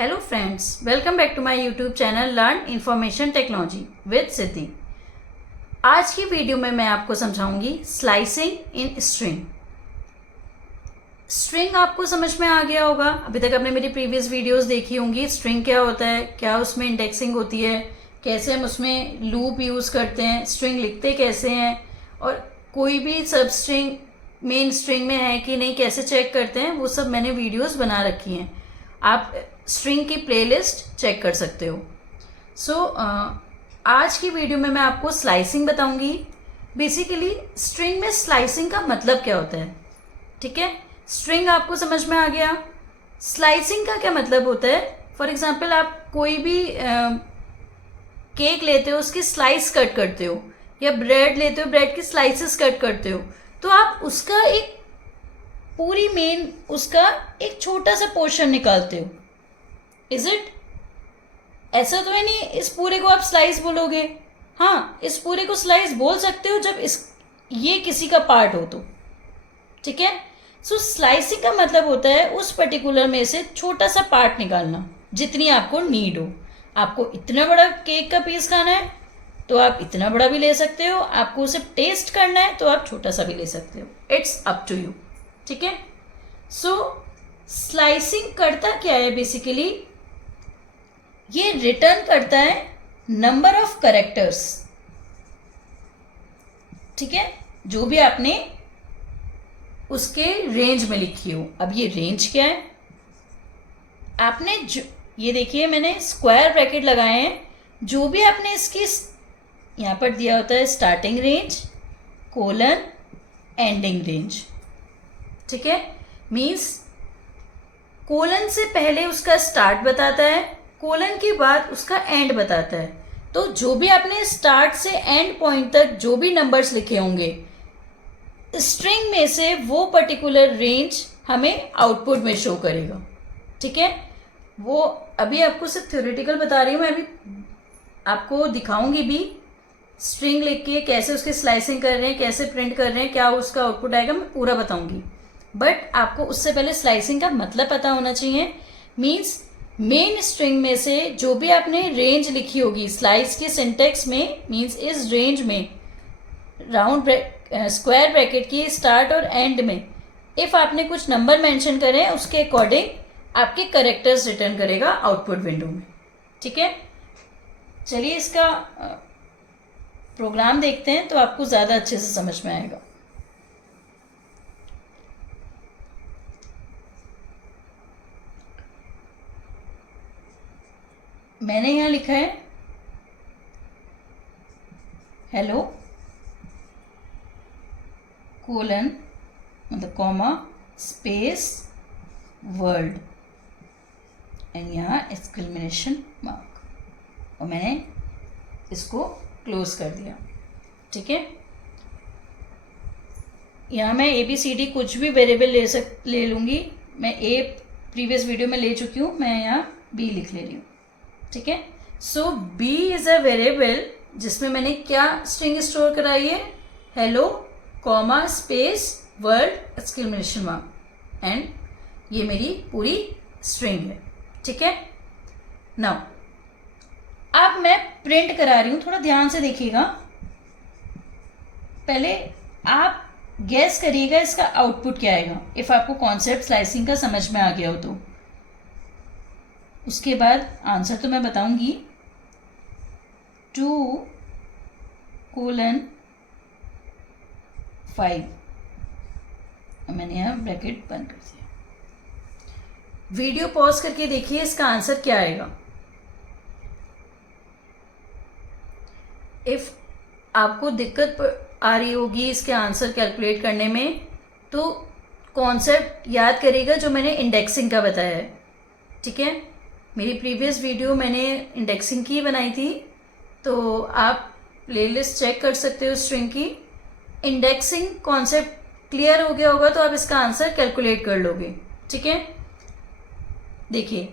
Hello friends, welcome back to my YouTube channel learn information technology with Siddhi. आज की video में मैं आपको समझाऊंगी स्लाइसिंग इन स्ट्रिंग। स्ट्रिंग आपको समझ में आ गया होगा। अभी तक आपने मेरी प्रीवियस वीडियोस देखी होंगी। स्ट्रिंग क्या होता है, क्या उसमें इंडेक्सिंग होती है, कैसे हम उसमें लूप यूज़ करते हैं, स्ट्रिंग लिखते कैसे हैं, और कोई भी सब स्ट्रिंग मेन स्ट्रिंग में है कि नहीं कैसे चेक करते हैं, वो सब मैंने वीडियोस बना रखी हैं। आप स्ट्रिंग की प्लेलिस्ट चेक कर सकते हो। आज की वीडियो में मैं आपको स्लाइसिंग बताऊंगी। बेसिकली स्ट्रिंग में स्लाइसिंग का मतलब क्या होता है, ठीक है। स्ट्रिंग आपको समझ में आ गया। स्लाइसिंग का क्या मतलब होता है, फॉर एग्जाम्पल आप कोई भी केक लेते हो, उसकी स्लाइस कट करते हो, या ब्रेड लेते हो, ब्रेड की स्लाइसेस कट करते हो, तो आप उसका एक पूरी मेन उसका एक छोटा सा पोर्शन निकालते हो। Is it? ऐसा तो है नहीं इस पूरे को आप स्लाइस बोलोगे। हाँ, इस पूरे को स्लाइस बोल सकते हो जब ये किसी का पार्ट हो तो, ठीक है। सो स्लाइसिंग का मतलब होता है उस पर्टिकुलर में से छोटा सा पार्ट निकालना, जितनी आपको नीड हो। आपको इतना बड़ा केक का पीस खाना है तो आप इतना बड़ा भी ले सकते हो, आपको उसे टेस्ट करना है तो आप छोटा सा भी ले सकते हो। इट्स अप टू यू, ठीक है। सो स्लाइसिंग करता क्या है, बेसिकली ये रिटर्न करता है नंबर ऑफ करेक्टर्स, ठीक है, जो भी आपने उसके रेंज में लिखी हो। अब ये रेंज क्या है, आपने जो ये देखिए मैंने स्क्वायर ब्रैकेट लगाए हैं, जो भी आपने इसकी यहां पर दिया होता है starting range colon ending range, ठीक है। मीन्स कोलन से पहले उसका स्टार्ट बताता है, कोलन के बाद उसका एंड बताता है। तो जो भी आपने स्टार्ट से एंड पॉइंट तक जो भी नंबर्स लिखे होंगे स्ट्रिंग में से, वो पर्टिकुलर रेंज हमें आउटपुट में शो करेगा, ठीक है। वो अभी आपको सिर्फ थ्योरेटिकल बता रही हूँ, मैं अभी आपको दिखाऊंगी भी स्ट्रिंग लिख के कैसे उसकी स्लाइसिंग कर रहे हैं, कैसे प्रिंट कर रहे हैं, क्या उसका आउटपुट आएगा, मैं पूरा बताऊंगी। बट आपको उससे पहले स्लाइसिंग का मतलब पता होना चाहिए। मीन्स मेन स्ट्रिंग में से जो भी आपने रेंज लिखी होगी स्लाइस के सिंटेक्स में, मीन्स इस रेंज में राउंड स्क्वायर ब्रैकेट की स्टार्ट और एंड में इफ आपने कुछ नंबर मेंशन करे उसके अकॉर्डिंग आपके करेक्टर्स रिटर्न करेगा आउटपुट विंडो में, ठीक है। चलिए इसका प्रोग्राम देखते हैं तो आपको ज़्यादा अच्छे से समझ में आएगा। मैंने यहां लिखा है हेलो कोलन मतलब कॉमा स्पेस वर्ल्ड एंड यहाँ एक्सक्लेमेशन मार्क, और मैंने इसको क्लोज कर दिया, ठीक है। यहाँ मैं ABCD कुछ भी वेरिएबल ले लूँगी। मैं A प्रीवियस वीडियो में ले चुकी हूँ, मैं यहाँ B लिख ले रही हूँ, ठीक है। सो B इज अ वेरिएबल जिसमें मैंने क्या स्ट्रिंग स्टोर कराई है, hello comma space world exclamation mark, and ये मेरी पूरी स्ट्रिंग है, ठीक है। नाउ अब मैं प्रिंट करा रही हूं, थोड़ा ध्यान से देखिएगा। पहले आप गैस करिएगा इसका आउटपुट क्या आएगा, इफ आपको कॉन्सेप्ट स्लाइसिंग का समझ में आ गया हो तो। उसके बाद आंसर तो मैं बताऊंगी 2:5, मैंने यहाँ ब्रैकेट बंद कर दिया। वीडियो पॉज करके देखिए इसका आंसर क्या आएगा। इफ आपको दिक्कत आ रही होगी इसके आंसर कैलकुलेट करने में, तो कॉन्सेप्ट याद करिएगा जो मैंने इंडेक्सिंग का बताया है, ठीक है। मेरी प्रीवियस वीडियो मैंने इंडेक्सिंग की बनाई थी, तो आप प्लेलिस्ट चेक कर सकते हो स्ट्रिंग की। इंडेक्सिंग कॉन्सेप्ट क्लियर हो गया होगा तो आप इसका आंसर कैलकुलेट कर लोगे, ठीक है। देखिए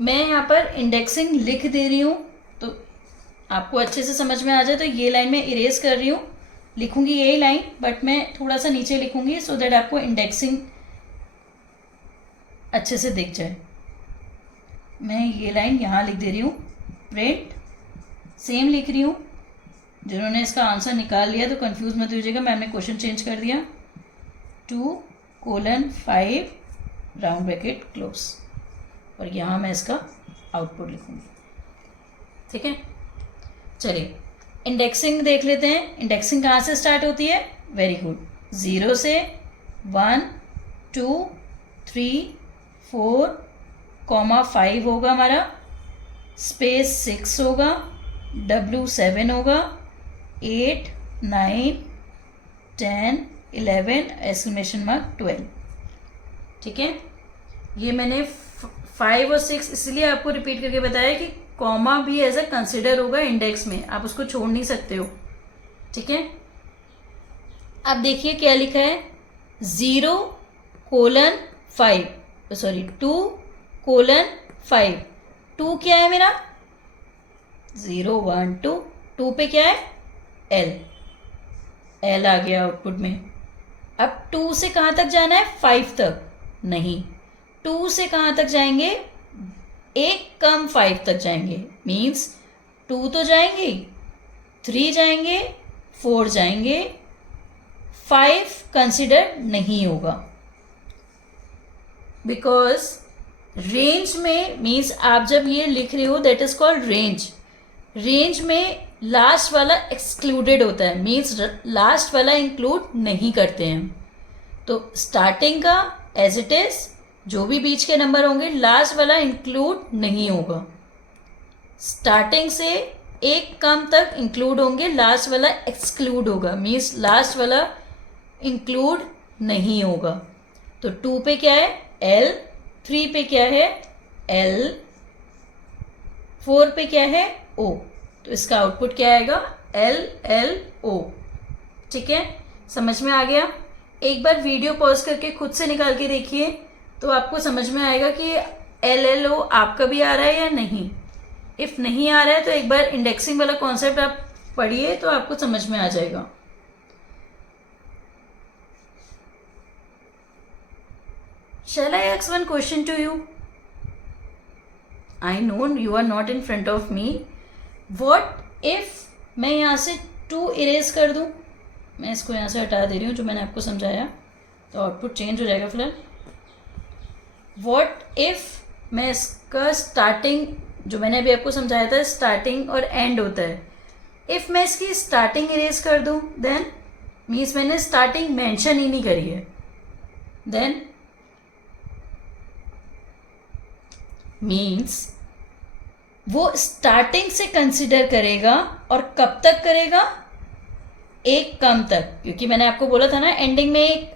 मैं यहाँ पर इंडेक्सिंग लिख दे रही हूँ तो आपको अच्छे से समझ में आ जाए। तो ये लाइन मैं इरेज कर रही हूँ, लिखूंगी यही लाइन, बट मैं थोड़ा सा नीचे लिखूंगी सो दैट आपको इंडेक्सिंग अच्छे से दिख जाए। मैं ये लाइन यहाँ लिख दे रही हूँ, प्रिंट, सेम लिख रही हूँ। जिन्होंने इसका आंसर निकाल लिया तो कंफ्यूज मत होइएगा, मैंने क्वेश्चन चेंज कर दिया, 2:5 राउंड ब्रैकेट क्लोज, और यहाँ मैं इसका आउटपुट लिखूँगी। ठीक है, चलिए इंडेक्सिंग देख लेते हैं। इंडेक्सिंग कहाँ से स्टार्ट होती है? वेरी गुड, 0 से 1 2 3 4 5 होगा हमारा, स्पेस 6 होगा, W 7 होगा, 8 9 10 11 एक्सक्लेमेशन मार्क 12। ठीक है, ये मैंने 5 और 6 इसलिए आपको रिपीट करके बताया कि कॉमा भी एज अ कंसिडर होगा इंडेक्स में, आप उसको छोड़ नहीं सकते हो। ठीक है, अब देखिए क्या लिखा है, 0:5, सॉरी 2:5। 2 क्या है मेरा? 0 1 2, 2 पे क्या है? L आ गया आउटपुट में। अब 2 से कहाँ तक जाना है? 5 तक नहीं, 2 से कहाँ तक जाएंगे? एक कम 5 तक जाएंगे, मीन्स 2 तो जाएंगे, 3 जाएंगे, 4 जाएंगे, 5 कंसिडर नहीं होगा। बिकॉज रेंज में मीन्स आप जब ये लिख रहे हो that is called range. Range में लास्ट वाला एक्सक्लूडेड होता है, मीन्स लास्ट वाला इंक्लूड नहीं करते हैं। तो स्टार्टिंग का एज इट इज, जो भी बीच के नंबर होंगे लास्ट वाला इंक्लूड नहीं होगा। स्टार्टिंग से एक कम तक इंक्लूड होंगे, लास्ट वाला एक्सक्लूड होगा, मीन्स लास्ट वाला इंक्लूड नहीं होगा। तो 2 पे क्या है? L, 3 पे क्या है? L, 4 पे क्या है? O। तो इसका आउटपुट क्या आएगा? LLO। ठीक है, समझ में आ गया? एक बार वीडियो पॉज करके खुद से निकाल के देखिए तो आपको समझ में आएगा कि LLO आपका भी आ रहा है या नहीं। इफ नहीं आ रहा है तो एक बार इंडेक्सिंग वाला कॉन्सेप्ट आप पढ़िए तो आपको समझ में आ जाएगा। Shall I ask one question to you? I know you are not in front of me. What if मैं यहाँ से 2 इरेज कर दूँ? मैं इसको यहाँ से हटा दे रही हूँ जो मैंने आपको समझाया, तो आउटपुट चेंज हो जाएगा फिलहाल। What if मैं इसका स्टार्टिंग, जो मैंने अभी आपको समझाया था स्टार्टिंग और एंड होता है, इफ मैं इसकी स्टार्टिंग इरेज कर दूँ देन मीन्स मैंने स्टार्टिंग मेंशन ही नहीं करी है, देन मीन्स वो स्टार्टिंग से कंसिडर करेगा, और कब तक करेगा? एक कम तक, क्योंकि मैंने आपको बोला था ना एंडिंग में एक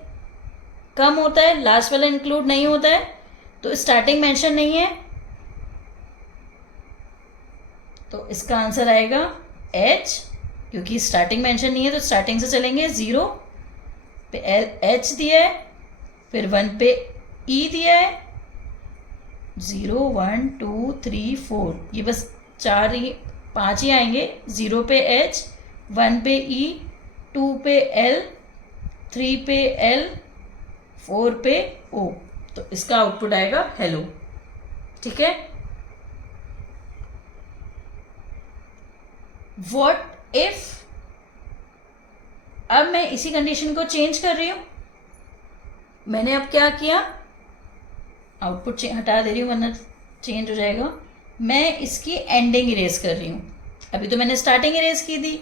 कम होता है, लास्ट वाला इंक्लूड नहीं होता है, तो स्टार्टिंग मेंशन नहीं है, तो इसका आंसर आएगा H। क्योंकि स्टार्टिंग मेंशन नहीं है तो स्टार्टिंग से चलेंगे, 0 पे H दिया है, फिर 1 पे E दिया है, 0 1 2 3 4, ये बस 5 ही आएंगे। 0 पे H, 1 पे E, 2 पे L, 3 पे L, 4 पे O, तो इसका आउटपुट आएगा हेलो। ठीक है, व्हाट इफ, अब मैं इसी कंडीशन को चेंज कर रही हूं। मैंने अब क्या किया, आउटपुट हटा दे रही हूँ वरना चेंज हो जाएगा। मैं इसकी एंडिंग इरेज कर रही हूँ। अभी तो मैंने स्टार्टिंग इरेज की थी,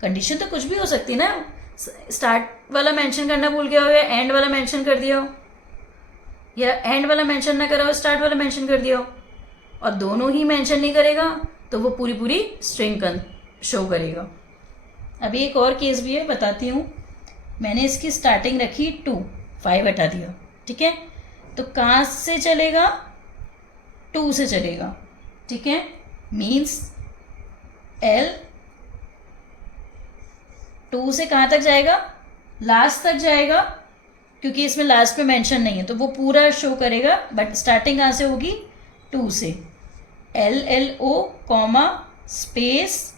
कंडीशन तो कुछ भी हो सकती ना, स्टार्ट वाला मेंशन करना भूल गया हो या एंड वाला मेंशन कर दिया हो, या एंड वाला मेंशन ना करा हो स्टार्ट वाला मेंशन कर दिया हो, और दोनों ही मेंशन नहीं करेगा तो वो पूरी पूरी स्ट्रिंग शो करेगा। अभी एक और केस भी है, बताती हूँ। मैंने इसकी स्टार्टिंग रखी 2, 5 हटा दिया। ठीक है, तो कहाँ से चलेगा? 2 से चलेगा। ठीक है, मीन्स L 2 से कहाँ तक जाएगा? लास्ट तक जाएगा, क्योंकि इसमें लास्ट में मेंशन नहीं है तो वो पूरा शो करेगा, बट स्टार्टिंग कहाँ से होगी? 2 से। LLO comma space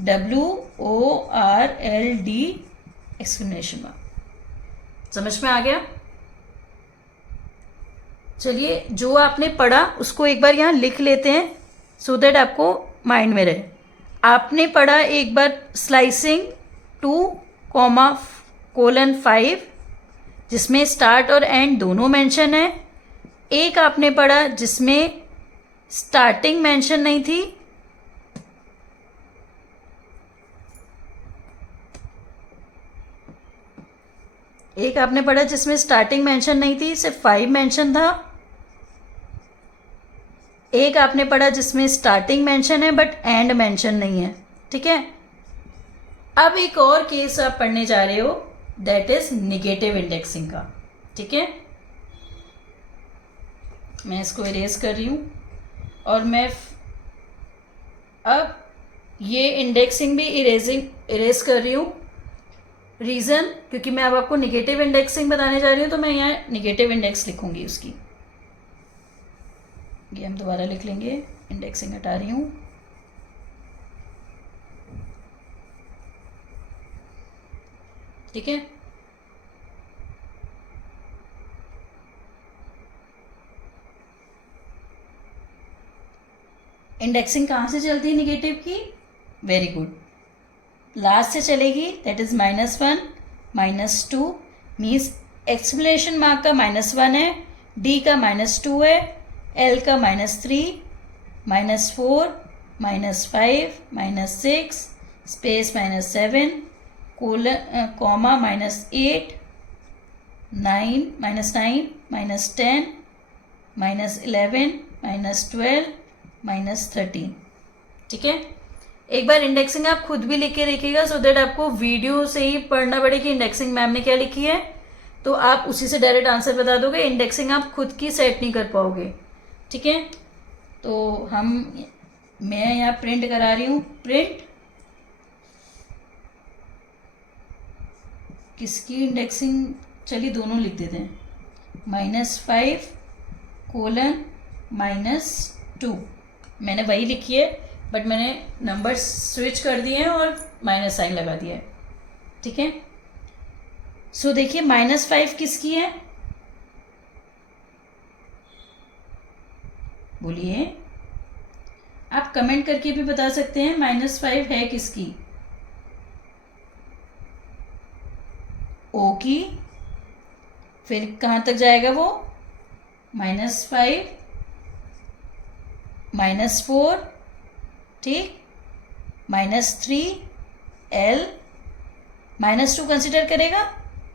WORLD exclamation mark. समझ में आ गया? चलिए जो आपने पढ़ा उसको एक बार यहाँ लिख लेते हैं सो दैट आपको माइंड में रहे। आपने पढ़ा एक बार स्लाइसिंग 2,:5 जिसमें स्टार्ट और एंड दोनों मेंशन है। एक आपने पढ़ा जिसमें स्टार्टिंग मेंशन नहीं थी, एक आपने पढ़ा जिसमें स्टार्टिंग मेंशन नहीं थी, सिर्फ 5 मेंशन था। एक आपने पढ़ा जिसमें स्टार्टिंग मेंशन है बट एंड मेंशन नहीं है। ठीक है, अब एक और केस आप पढ़ने जा रहे हो, दैट इज निगेटिव इंडेक्सिंग का। ठीक है, मैं इसको इरेज कर रही हूं और मैं अब ये इंडेक्सिंग भी इरेज कर रही हूं। रीजन, क्योंकि मैं अब आपको निगेटिव इंडेक्सिंग बताने जा रही हूं, तो मैं यहाँ निगेटिव इंडेक्स लिखूंगी उसकी। ये हम दोबारा लिख लेंगे, इंडेक्सिंग हटा रही हूं। ठीक है, इंडेक्सिंग कहां से चलती है निगेटिव की? वेरी गुड, लास्ट से चलेगी, that is -1, -2 means exclamation mark का -1 है, डी का -2 है, एल का -3, -4, -5, -6 स्पेस -7 कॉमा -8 9 -9 -10 -11 -12 -13। ठीक है, एक बार इंडेक्सिंग आप खुद भी लिख के देखिएगा सो दैट आपको वीडियो से ही पढ़ना पड़े कि इंडेक्सिंग मैम ने क्या लिखी है, तो आप उसी से डायरेक्ट आंसर बता दोगे। इंडेक्सिंग आप खुद की सेट नहीं कर पाओगे। ठीक है, तो मैं यहाँ प्रिंट करा रही हूँ। प्रिंट किसकी इंडेक्सिंग? चलिए दोनों लिख देते हैं, -5 :-2। मैंने वही लिखी है बट मैंने नंबर स्विच कर दिए हैं और माइनस साइन लगा दिया है। ठीक है, सो देखिए -5 किसकी है? बोलिए, आप कमेंट करके भी बता सकते हैं -5 है किसकी? ओ की। फिर कहां तक जाएगा वो? -5 -4, ठीक, -3 एल। -2 कंसिडर करेगा?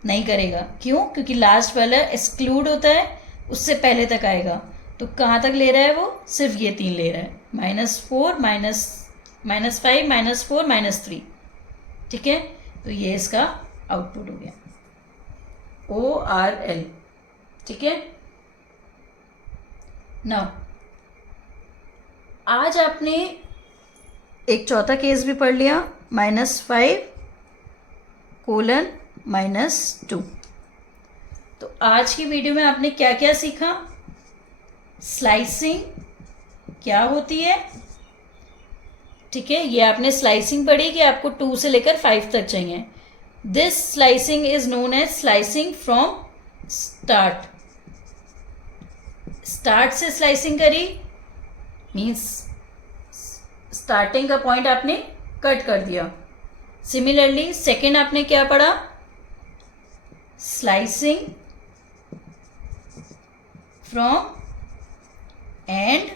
नहीं करेगा। क्यों? क्योंकि लास्ट वाला एक्सक्लूड होता है, उससे पहले तक आएगा। तो कहाँ तक ले रहा है वो? सिर्फ ये 3 ले रहा है, -4 -5 -4 -3। ठीक है, तो ये इसका आउटपुट हो गया, ORL। ठीक है, नाउ आज आपने एक चौथा केस भी पढ़ लिया, -5 :-2। तो आज की वीडियो में आपने क्या क्या सीखा? स्लाइसिंग क्या होती है? ठीक है, ये आपने स्लाइसिंग पढ़ी कि आपको 2 से लेकर 5 तक चाहिए। This slicing is known as slicing from start. Start से स्लाइसिंग करी मीन्स स्टार्टिंग का पॉइंट आपने कट कर दिया। सिमिलरली सेकेंड आपने क्या पढ़ा? स्लाइसिंग फ्रॉम एंड,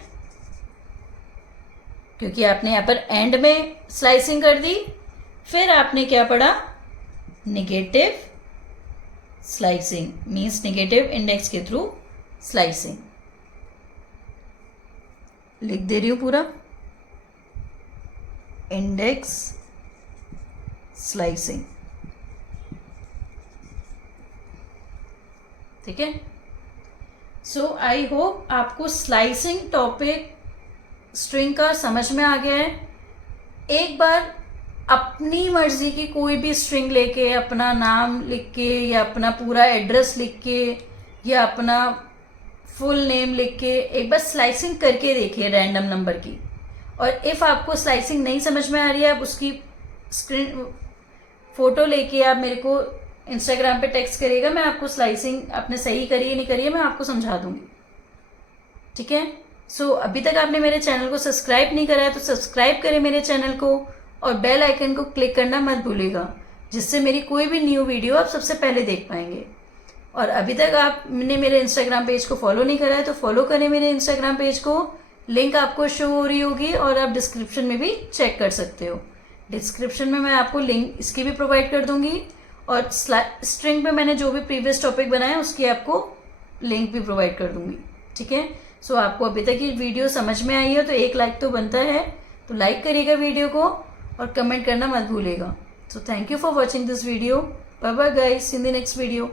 क्योंकि आपने यहां पर एंड में स्लाइसिंग कर दी। फिर आपने क्या पढ़ा? Negative slicing means negative index के थ्रू स्लाइसिंग। लिख दे रही हूं पूरा, इंडेक्स स्लाइसिंग। ठीक है, सो आई होप आपको स्लाइसिंग टॉपिक स्ट्रिंग का समझ में आ गया है। एक बार अपनी मर्जी की कोई भी स्ट्रिंग लेके अपना नाम लिख के या अपना पूरा एड्रेस लिख के या अपना फुल नेम लिख के एक बार स्लाइसिंग करके देखिए रैंडम नंबर की। और इफ़ आपको स्लाइसिंग नहीं समझ में आ रही है, आप उसकी स्क्रीन फोटो लेके आप मेरे को इंस्टाग्राम पे टेक्स्ट करिएगा, मैं आपको स्लाइसिंग आपने सही करी है नहीं करी है मैं आपको समझा दूंगी। ठीक है। सो अभी तक आपने मेरे चैनल को सब्सक्राइब नहीं करा है तो सब्सक्राइब करें मेरे चैनल को और बेल आइकन को क्लिक करना मत भूलिएगा, जिससे मेरी कोई भी न्यू वीडियो आप सबसे पहले देख पाएंगे। और अभी तक आपने मेरे इंस्टाग्राम पेज को फॉलो नहीं करा है तो फॉलो करें मेरे इंस्टाग्राम पेज को, लिंक आपको शो हो रही होगी और आप डिस्क्रिप्शन में भी चेक कर सकते हो। डिस्क्रिप्शन में मैं आपको लिंक इसकी भी प्रोवाइड कर दूंगी और स्ट्रिंग पे मैंने जो भी प्रीवियस टॉपिक बनाया उसकी आपको लिंक भी प्रोवाइड कर दूंगी। ठीक है। सो आपको अभी तक ये वीडियो समझ में आई है तो एक लाइक तो बनता है, तो लाइक करिएगा वीडियो को और कमेंट करना मत भूलिएगा। So thank you for watching this video. Bye bye guys, in the next video.